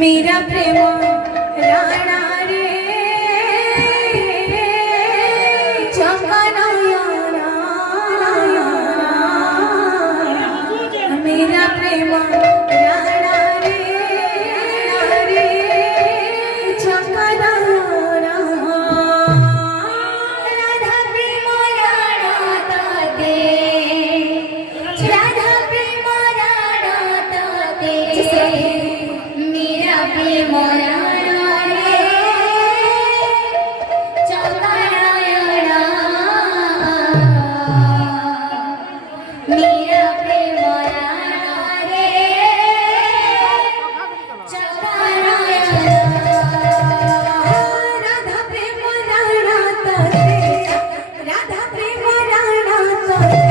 मेरा प्रेम राणा रे चकनाया मेरा प्रेम राणा रे चकनाया राधा प्रेम राणा ताते राधा प्रेम राणा ताते मेरा प्रेम राणा रे चकनाया मेरा प्रेम राणा रे चकनाया राधा प्रेम राणा ताते राधा प्रेम राणा ताते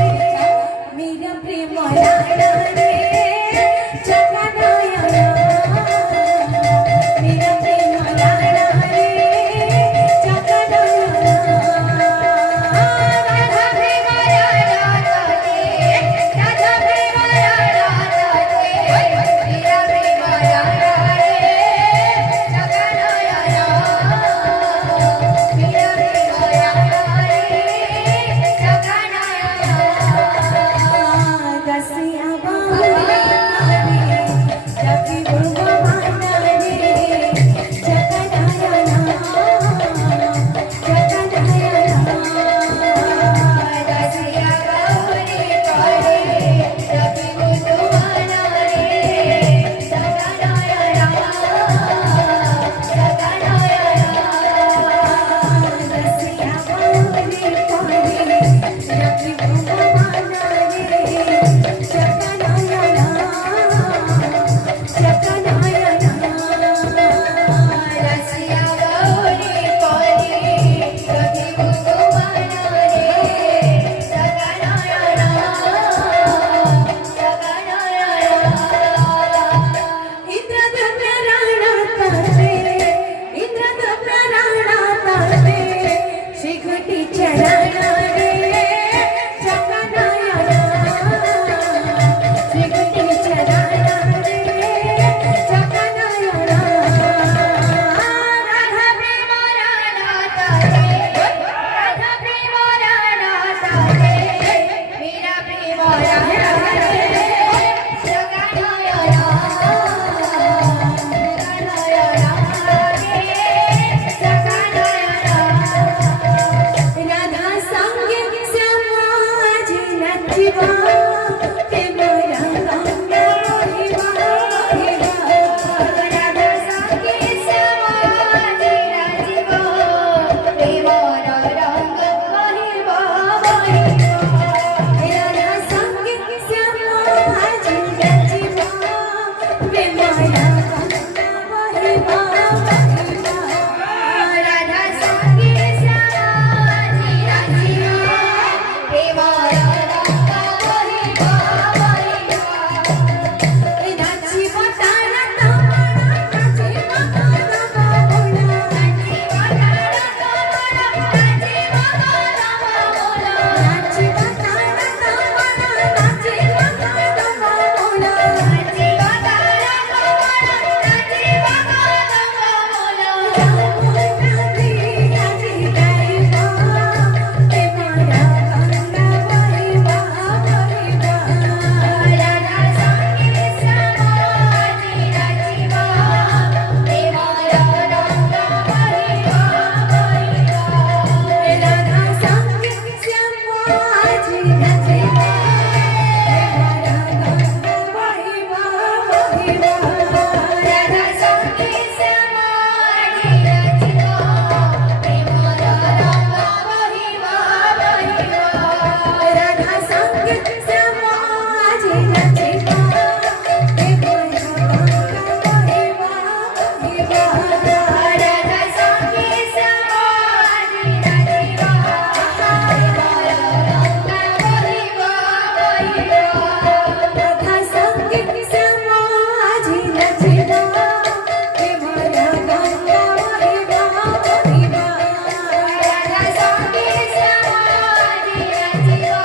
मेरा प्रेम राणा रे चकनाया मेरा प्रेम राणा रे चकनाया राधा प्रेम राणा ताते राधा प्रेम राणा ताते मेरा प्रेम राणा रे चकनाया मेरा प्रेम राणा रे चकनाया दसिया बाबा रवि भगवान रे चकनाया दसिया गौरी करे रवि भगवान रे चकनाया दसिया गौरी करे रवि भगवान रे चकनाया चकनाया रसिया गौरी करे रवि भगवान रे चकनाया इंद्रधनुष राणा ताते इंद्रधनुष राणा ताते शिखटी चरणा रे चकनाया शिखटी चरणा रे चकनाया राधा प्रेम राणा ताते राधा प्रेम राणा ताते मेरा प्रेम राणा रे चकनाया राधा संगे समाजी नचिवा प्रेम रंगा मोहिवा राधा संगे समाजी नचिवा प्रेम रंगा मोहिवा राधा संगे समाजी नचिवा प्रेम रंगा मोहिवा राधा संगे समाजी नचिवा प्रेम रंगा मोहिवा नाचिवा तारा तमना नाचिवा तारा बोला नाचिवा तारा तमना नाचिवा तारा बोला नाचिवा तारा तमना नाचिवा तारा बोला नाचिवा तारा तमना नाचिवा तारा बोला नाची नाची गाइबा तेमारा गंगा बहिबा राधा संगे समाजी नचिवा तेमारा गंगा बहिबा राधा संगे समाजी नचिवा तेमारा गंगा बहिबा राधा संगे समाजी नचिवा तेमारा गंगा बहिबा राधा संगे समाजी नचिवा तेमारा गंगा बहिबा राधा संगे समाजी नचिवा तेमारा गंगा बहिबा राधा संगे समाजी नचिवा तेमारा गंगा बहिबा राधा संगे समाजी नचिवा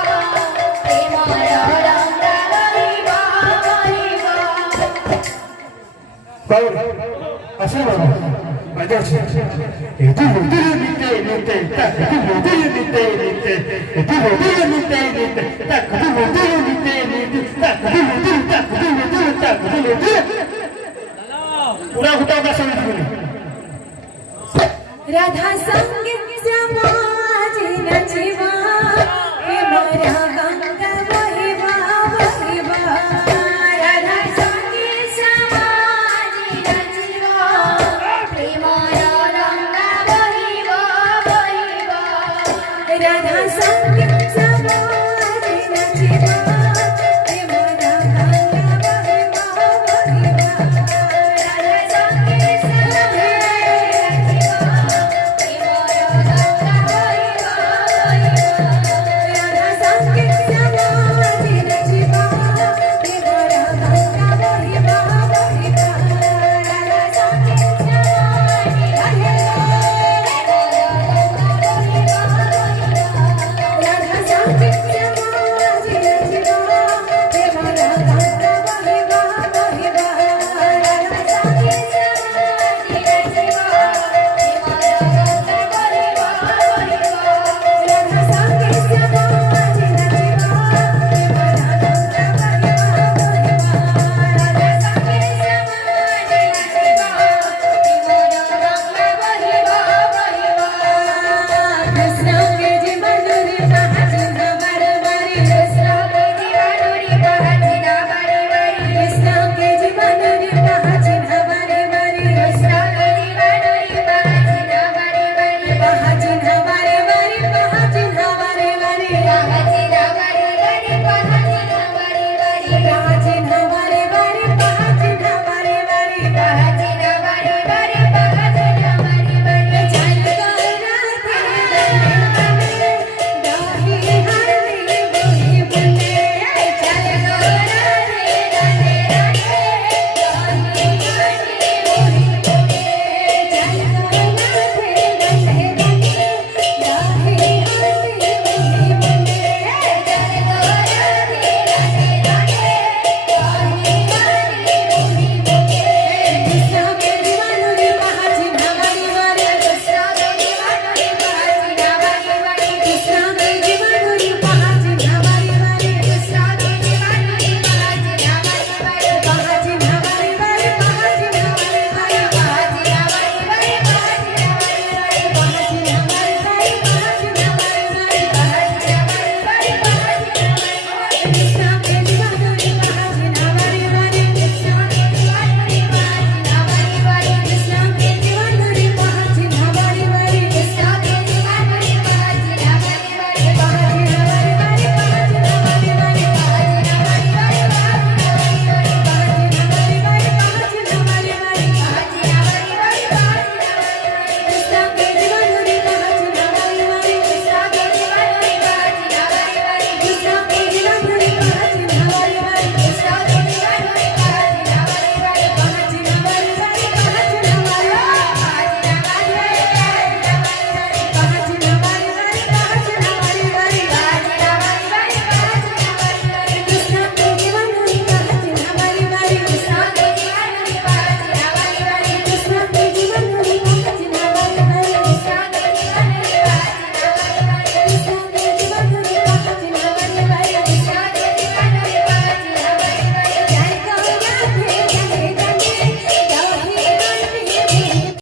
तेमारा गंगा बहिबा Baik. असं बाबा माझ्याशी तू होती निते निते तू होती निते निते तू होती निते निते तू होती निते निते तू होती पुरा उठाव का सांगितलं राधा संग